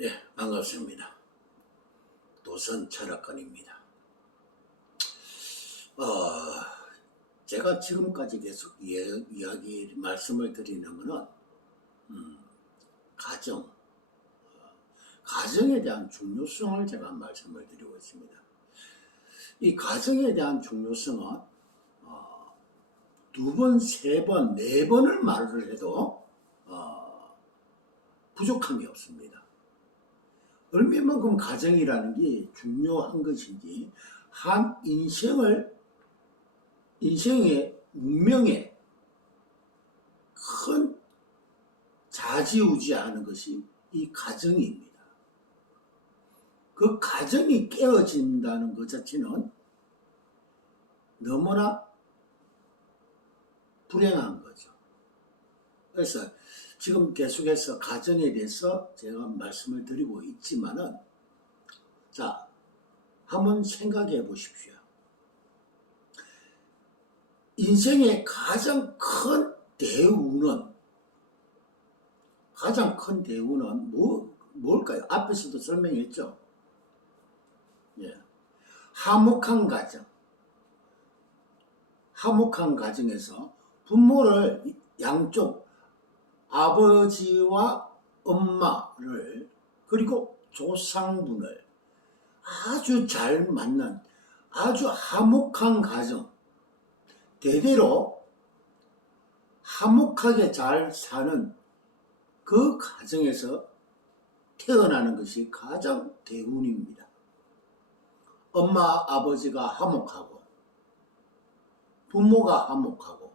예, 반갑습니다. 도선 철학관입니다. 어, 제가 지금까지 계속 말씀을 드리는 것은, 가정, 가정에 대한 중요성을 제가 말씀을 드리고 있습니다. 이 가정에 대한 중요성은, 두 번, 세 번, 네 번을 말을 해도, 부족함이 없습니다. 얼마만큼 가정이라는 게 중요한 것인지, 인생의 운명에 큰 좌지우지하는 것이 이 가정입니다. 그 가정이 깨어진다는 것 자체는 너무나 불행한 거죠. 그래서 지금 계속해서 가정에 대해서 제가 말씀을 드리고 있지만은, 자, 한번 생각해 보십시오. 인생의 가장 큰 대우는 뭘까요? 앞에서도 설명했죠. 예. 화목한 가정에서 부모를 양쪽 아버지와 엄마를 그리고 조상분을 아주 잘 만난 아주 화목한 가정, 대대로 화목하게 잘 사는 그 가정에서 태어나는 것이 가장 대운입니다. 엄마 아버지가 화목하고 부모가 화목하고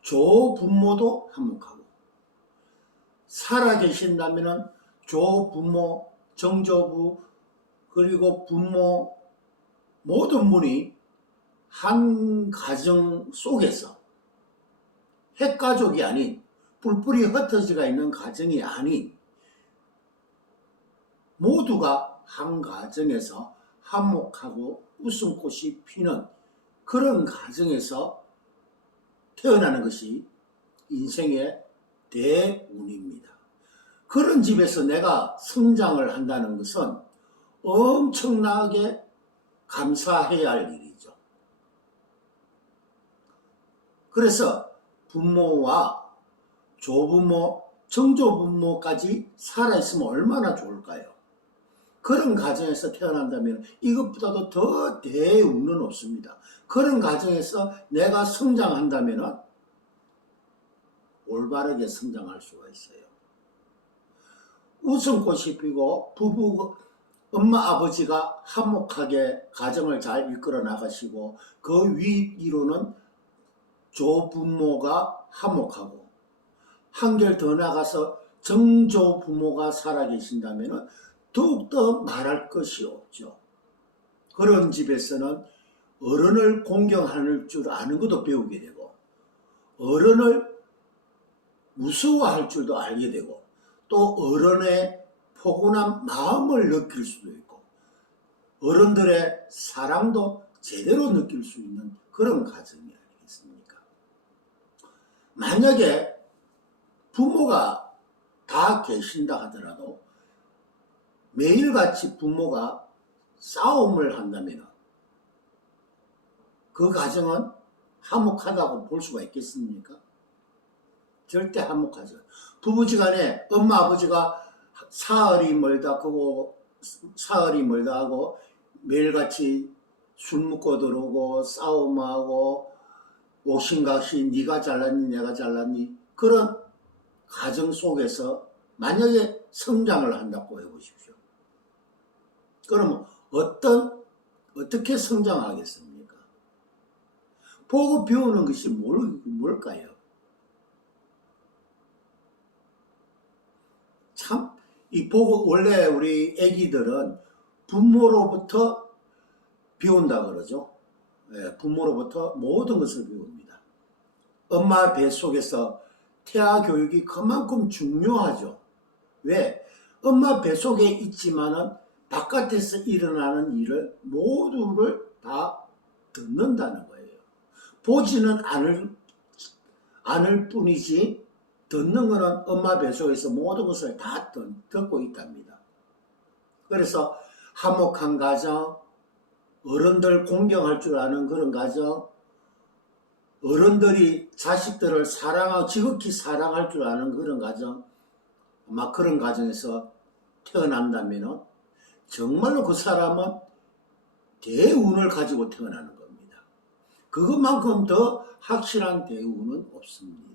조부모도 화목하고 살아계신다면 조부모, 정조부 그리고 부모 모든 분이 한 가정 속에서 핵가족이 아닌 뿔뿔이 흩어져가 있는 가정이 아닌 모두가 한 가정에서 화목하고 웃음꽃이 피는 그런 가정에서 태어나는 것이 인생의 대운입니다. 그런 집에서 내가 성장을 한다는 것은 엄청나게 감사해야 할 일이죠. 그래서 부모와 조부모, 정조부모까지 살아있으면 얼마나 좋을까요? 그런 가정에서 태어난다면 이것보다도 더 대운은 없습니다. 그런 가정에서 내가 성장한다면 올바르게 성장할 수가 있어요. 웃음꽃이 피고 엄마 아버지가 화목하게 가정을 잘 이끌어 나가시고 그 위로는 조부모가 화목하고 한결 더 나가서 정조부모가 살아계신다면 더욱더 말할 것이 없죠. 그런 집에서는 어른을 공경할 줄 아는 것도 배우게 되고 어른을 무서워할 줄도 알게 되고 또 어른의 포근한 마음을 느낄 수도 있고 어른들의 사랑도 제대로 느낄 수 있는 그런 가정이 아니겠습니까? 만약에 부모가 다 계신다 하더라도 매일같이 부모가 싸움을 한다면 그 가정은 화목하다고 볼 수가 있겠습니까? 절대 화목하죠. 부부지간에 엄마 아버지가 사흘이 멀다 하고 매일같이 술 먹고 들어오고 싸움하고 옥신각신 네가 잘났니 내가 잘났니 그런 가정 속에서 만약에 성장을 한다고 해보십시오. 그러면 어떻게 성장하겠습니까? 보고 배우는 것이 뭘까요? 참, 원래 우리 애기들은 부모로부터 배운다 그러죠. 예, 부모로부터 모든 것을 배웁니다. 엄마 뱃속에서 태아 교육이 그만큼 중요하죠. 왜? 엄마 뱃속에 있지만은 바깥에서 일어나는 일을 모두를 다 듣는다는 거예요. 보지는 않을 뿐이지 듣는 것은 엄마 뱃속에서 모든 것을 다 듣고 있답니다. 그래서 화목한 가정, 어른들 공경할 줄 아는 그런 가정, 어른들이 자식들을 사랑하고 지극히 사랑할 줄 아는 그런 가정, 막 그런 가정에서 태어난다면 정말로 그 사람은 대운을 가지고 태어나는 겁니다. 그것만큼 더 확실한 대운은 없습니다.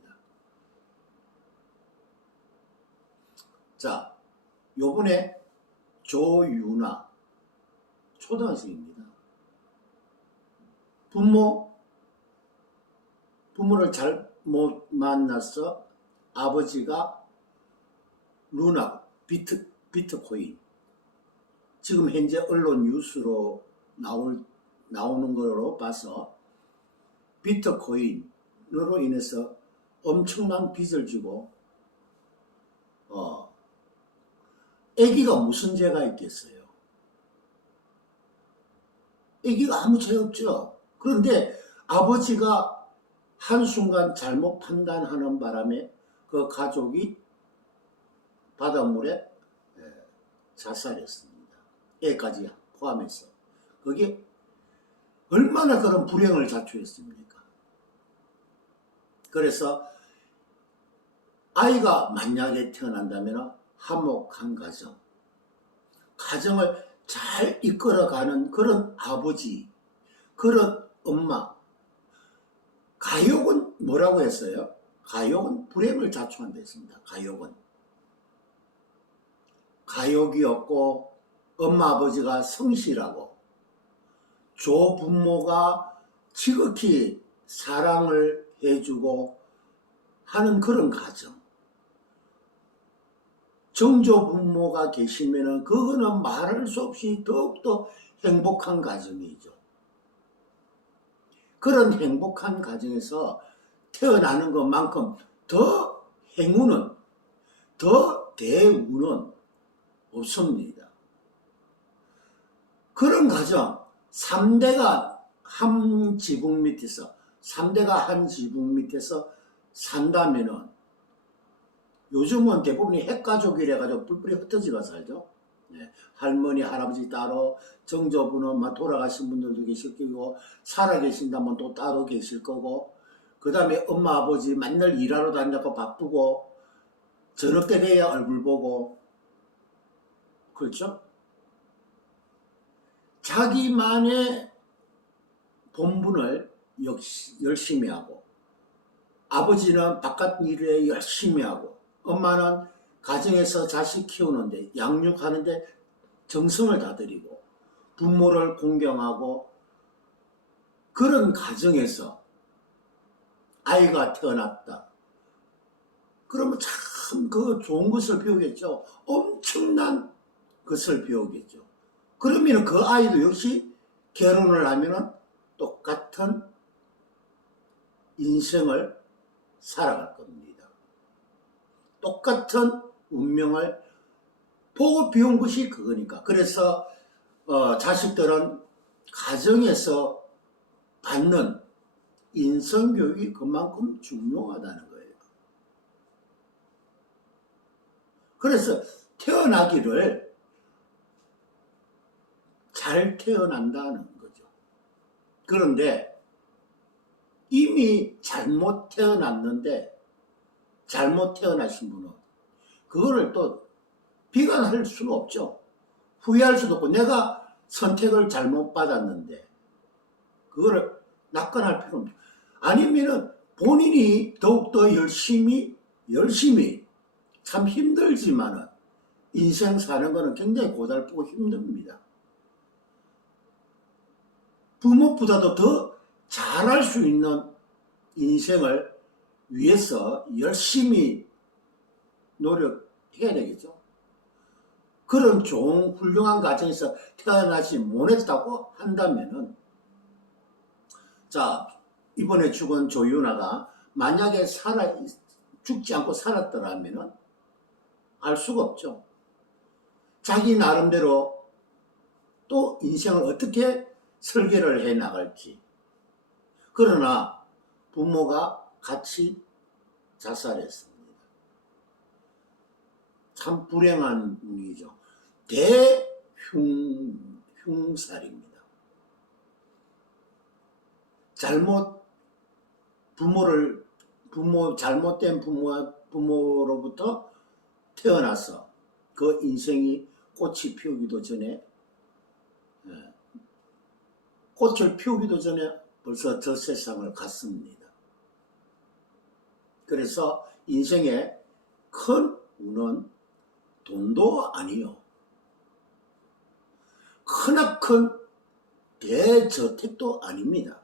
자, 요번에 조유나 초등학생입니다. 부모를 잘못 만나서 아버지가 루나 비트코인, 지금 현재 언론 뉴스로 나오는 거로 봐서 비트코인으로 인해서 엄청난 빚을 지고 애기가 무슨 죄가 있겠어요? 애기가 아무 죄 없죠. 그런데 아버지가 한순간 잘못 판단하는 바람에 그 가족이 바닷물에 자살했습니다. 애까지 포함해서. 그게 얼마나 그런 불행을 자초했습니까? 그래서 아이가 만약에 태어난다면 화목한 가정, 가정을 잘 이끌어가는 그런 아버지, 그런 엄마. 가욕은 뭐라고 했어요? 가욕은 불행을 자초한다 했습니다. 가욕은. 가욕이었고 엄마 아버지가 성실하고 조부모가 지극히 사랑을 해주고 하는 그런 가정. 정조부모가 계시면은 그거는 말할 수 없이 더욱더 행복한 가정이죠. 그런 행복한 가정에서 태어나는 것만큼 더 행운은, 더 대운은 없습니다. 그런 가정, 3대가 한 지붕 밑에서, 3대가 한 지붕 밑에서 산다면은, 요즘은 대부분이 핵가족이래 가지고 뿔뿔이 흩어지가 살죠. 네. 할머니, 할아버지 따로, 정조부는 막 돌아가신 분들도 계실 거고, 살아계신다면 또 따로 계실 거고, 그 다음에 엄마, 아버지 맨날 일하러 다니고 바쁘고, 저녁 때 돼야 얼굴 보고, 그렇죠? 자기만의 본분을 열심히 하고, 아버지는 바깥 일에 열심히 하고, 엄마는 가정에서 자식 키우는데, 양육하는데 정성을 다들이고, 부모를 공경하고, 그런 가정에서 아이가 태어났다. 그러면 참 그 좋은 것을 배우겠죠. 엄청난 것을 배우겠죠. 그러면 그 아이도 역시 결혼을 하면 똑같은 인생을 살아갈 겁니다. 똑같은 운명을 보고 배운 것이 그거니까. 그래서 자식들은 가정에서 받는 인성교육이 그만큼 중요하다는 거예요. 그래서 태어나기를 잘 태어난다는 거죠. 그런데 이미 잘못 태어났는데, 잘못 태어나신 분은 그거를 또 비관할 수는 없죠. 후회할 수도 없고, 내가 선택을 잘못 받았는데 그거를 낙관할 필요는 없죠. 아니면은 본인이 더욱더 열심히 참 힘들지만은 인생 사는 거는 굉장히 고달프고 힘듭니다. 부모보다도 더 잘할 수 있는 인생을 위해서 열심히 노력해야 되겠죠. 그런 좋은 훌륭한 가정에서 태어나지 못했다고 한다면은, 자, 이번에 죽은 조유나가 만약에 죽지 않고 살았더라면은 알 수가 없죠. 자기 나름대로 또 인생을 어떻게 설계를 해 나갈지. 그러나 부모가 같이 자살했습니다. 참 불행한 일이죠. 흉살입니다. 잘못된 부모로부터 태어나서 그 인생이 꽃이 피우기도 전에, 꽃을 피우기도 전에 벌써 저 세상을 갔습니다. 그래서 인생의 큰 운은 돈도 아니요, 크나큰 대저택도 아닙니다.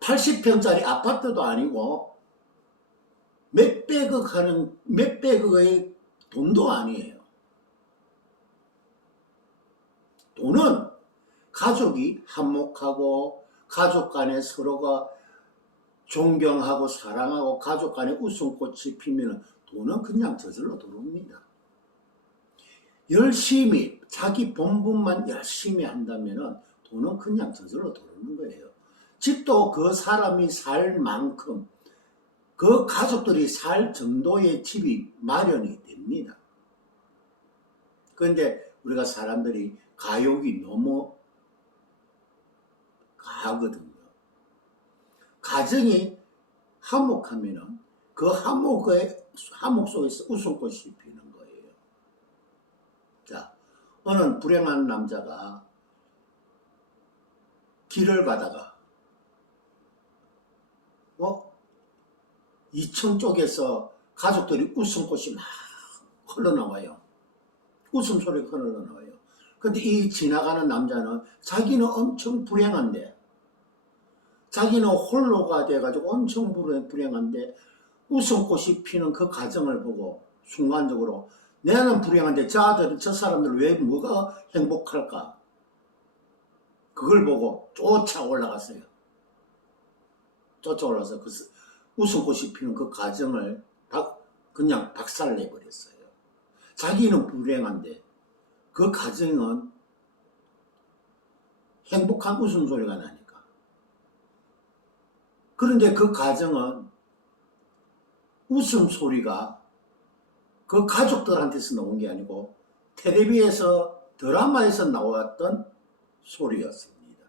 80평짜리 아파트도 아니고 몇백억의 돈도 아니에요. 돈은 가족이 한몫하고 가족 간에 서로가 존경하고 사랑하고 가족 간에 웃음꽃이 피면 돈은 그냥 저절로 들어옵니다. 열심히 자기 본분만 열심히 한다면 돈은 그냥 저절로 들어오는 거예요. 집도 그 사람이 살 만큼, 그 가족들이 살 정도의 집이 마련이 됩니다. 그런데 우리가 사람들이 가욕이 너무 가하거든요. 가정이 화목하면 그 화목 속에서 웃음꽃이 피는 거예요. 자, 어느 불행한 남자가 길을 가다가 2층 쪽에서 가족들이 웃음꽃이 막 흘러나와요. 웃음소리가 흘러나와요. 근데 이 지나가는 남자는 자기는 엄청 불행한데, 자기는 홀로가 돼가지고 엄청 불행한데 웃음꽃이 피는 그 가정을 보고 순간적으로 나는 불행한데 저 사람들 왜 뭐가 행복할까? 그걸 보고 쫓아올라서 그 웃음꽃이 피는 그 가정을 그냥 박살내버렸어요. 자기는 불행한데 그 가정은 행복한 웃음소리가 나니까. 그런데 그 가정은 웃음소리가 그 가족들한테서 나온 게 아니고 텔레비에서 드라마에서 나왔던 소리였습니다.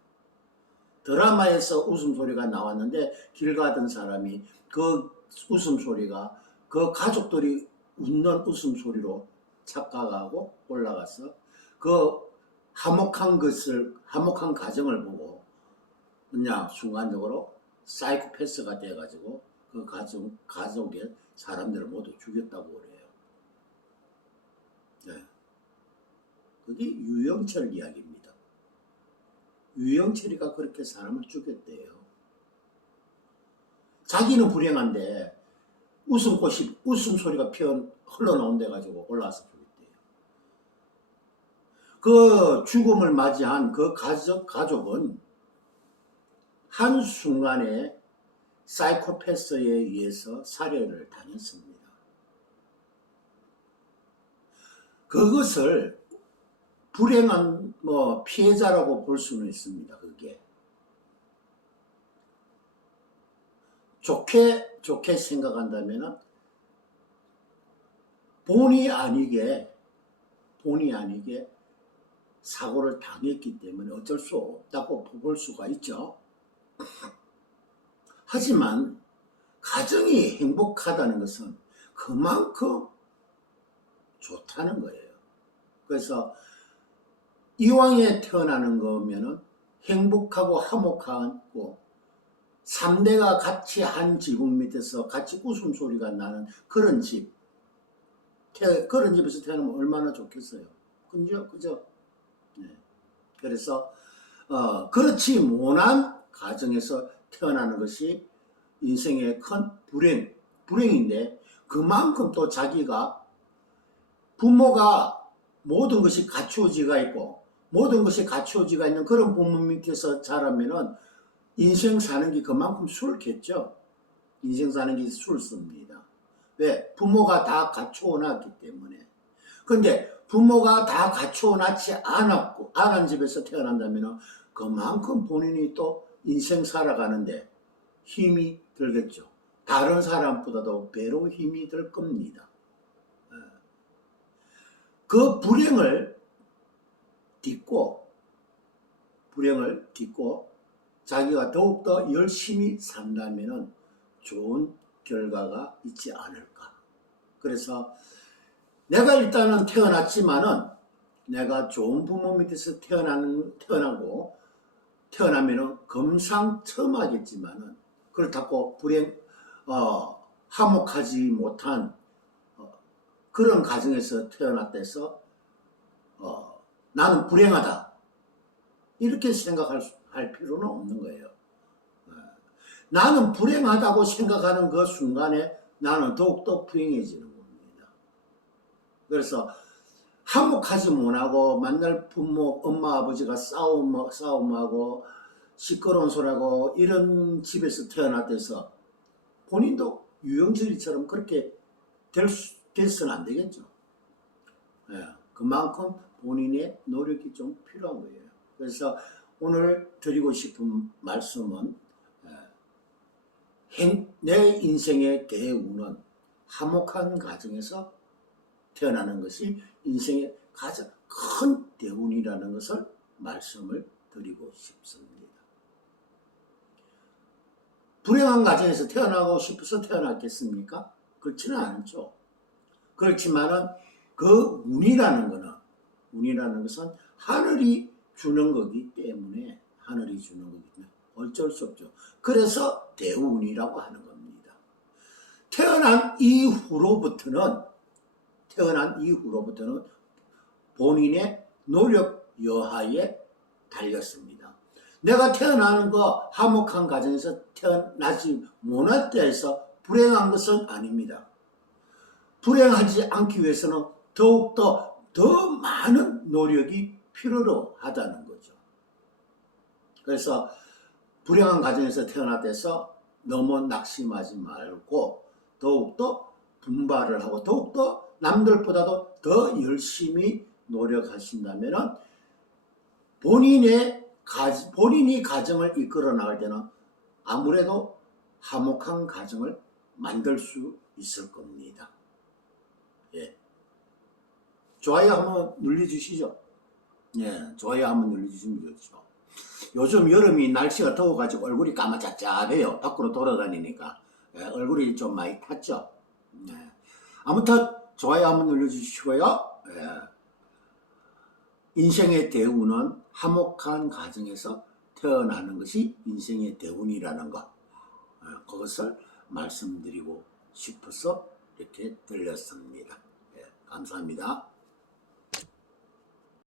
드라마에서 웃음소리가 나왔는데 길 가던 사람이 그 웃음소리가 그 가족들이 웃는 웃음소리로 착각하고 올라가서 그 화목한 가정을 보고 그냥 순간적으로 사이코패스가 돼가지고 그 가족의 사람들을 모두 죽였다고 그래요. 네. 그게 유영철 이야기입니다. 유영철이가 그렇게 사람을 죽였대요. 자기는 불행한데 웃음소리가 흘러나온 데 가지고 올라와서 죽였대요. 그 죽음을 맞이한 그 가족은 한순간에 사이코패스에 의해서 살해를 당했습니다. 그것을 불행한 피해자라고 볼 수는 있습니다. 그게 좋게 생각한다면 본의 아니게 사고를 당했기 때문에 어쩔 수 없다고 볼 수가 있죠. 하지만 가정이 행복하다는 것은 그만큼 좋다는 거예요. 그래서 이왕에 태어나는 거면은 행복하고 화목하고 3대가 같이 한 지붕 밑에서 같이 웃음소리가 나는 그런 집에서 태어나면 얼마나 좋겠어요. 그죠? 네. 그래서 그렇지 못한 가정에서 태어나는 것이 인생의 큰 불행인데, 그만큼 또 자기가 부모가 모든 것이 갖추어지가 있고 모든 것이 갖추어지가 있는 그런 부모 밑에서 자라면은 인생 사는 게 그만큼 수월겠죠. 인생 사는 게 수월습니다. 왜? 부모가 다 갖추어 놨기 때문에. 근데 부모가 다 갖추어 놨지 않은 집에서 태어난다면 그만큼 본인이 또 인생 살아가는데 힘이 들겠죠. 다른 사람보다도 배로 힘이 들 겁니다. 그 불행을 딛고 자기가 더욱더 열심히 산다면 좋은 결과가 있지 않을까. 그래서 내가 일단은 태어났지만은 내가 좋은 부모 밑에서 태어나면은 금상첨화겠지만은 그렇다고 화목하지 못한 그런 가정에서 태어났다 해서 나는 불행하다 이렇게 생각할 필요는 없는 거예요. 나는 불행하다고 생각하는 그 순간에 나는 더욱더 불행해지는 겁니다. 그래서 화목하지 못하고 맨날 부모, 엄마, 아버지가 싸움하고 시끄러운 소리하고 이런 집에서 태어났대서 본인도 유영철이처럼 그렇게 돼서는 안 되겠죠. 그만큼 본인의 노력이 좀 필요한 거예요. 그래서 오늘 드리고 싶은 말씀은 내 인생의 대운은 화목한 가정에서 태어나는 것이 인생의 가장 큰 대운이라는 것을 말씀을 드리고 싶습니다. 불행한 가정에서 태어나고 싶어서 태어났겠습니까? 그렇지는 않죠. 그렇지만은 그 운이라는 것은 하늘이 주는 거기 때문에 어쩔 수 없죠. 그래서 대운이라고 하는 겁니다. 태어난 이후로부터는 본인의 노력 여하에 달렸습니다. 내가 태어나는 거 화목한 가정에서 태어나지 못할 때에서 불행한 것은 아닙니다. 불행하지 않기 위해서는 더욱더 더 많은 노력이 필요로 하다는 거죠. 그래서 불행한 가정에서 태어났다 해서 너무 낙심하지 말고 더욱더 분발을 하고 더욱더 남들보다도 더 열심히 노력하신다면 본인이 가정을 이끌어 나갈 때는 아무래도 화목한 가정을 만들 수 있을 겁니다. 좋아요 한번 눌러주시죠. 좋아요 한번 눌러주시면 좋죠. 요즘 여름이 날씨가 더워가지고 얼굴이 까마잡잡해요. 밖으로 돌아다니니까 얼굴이 좀 많이 탔죠. 아무튼 좋아요 한번 눌러주시고요. 인생의 대운은 화목한 가정에서 태어나는 것이 인생의 대운이라는 것, 그것을 말씀드리고 싶어서 이렇게 들렸습니다. 감사합니다.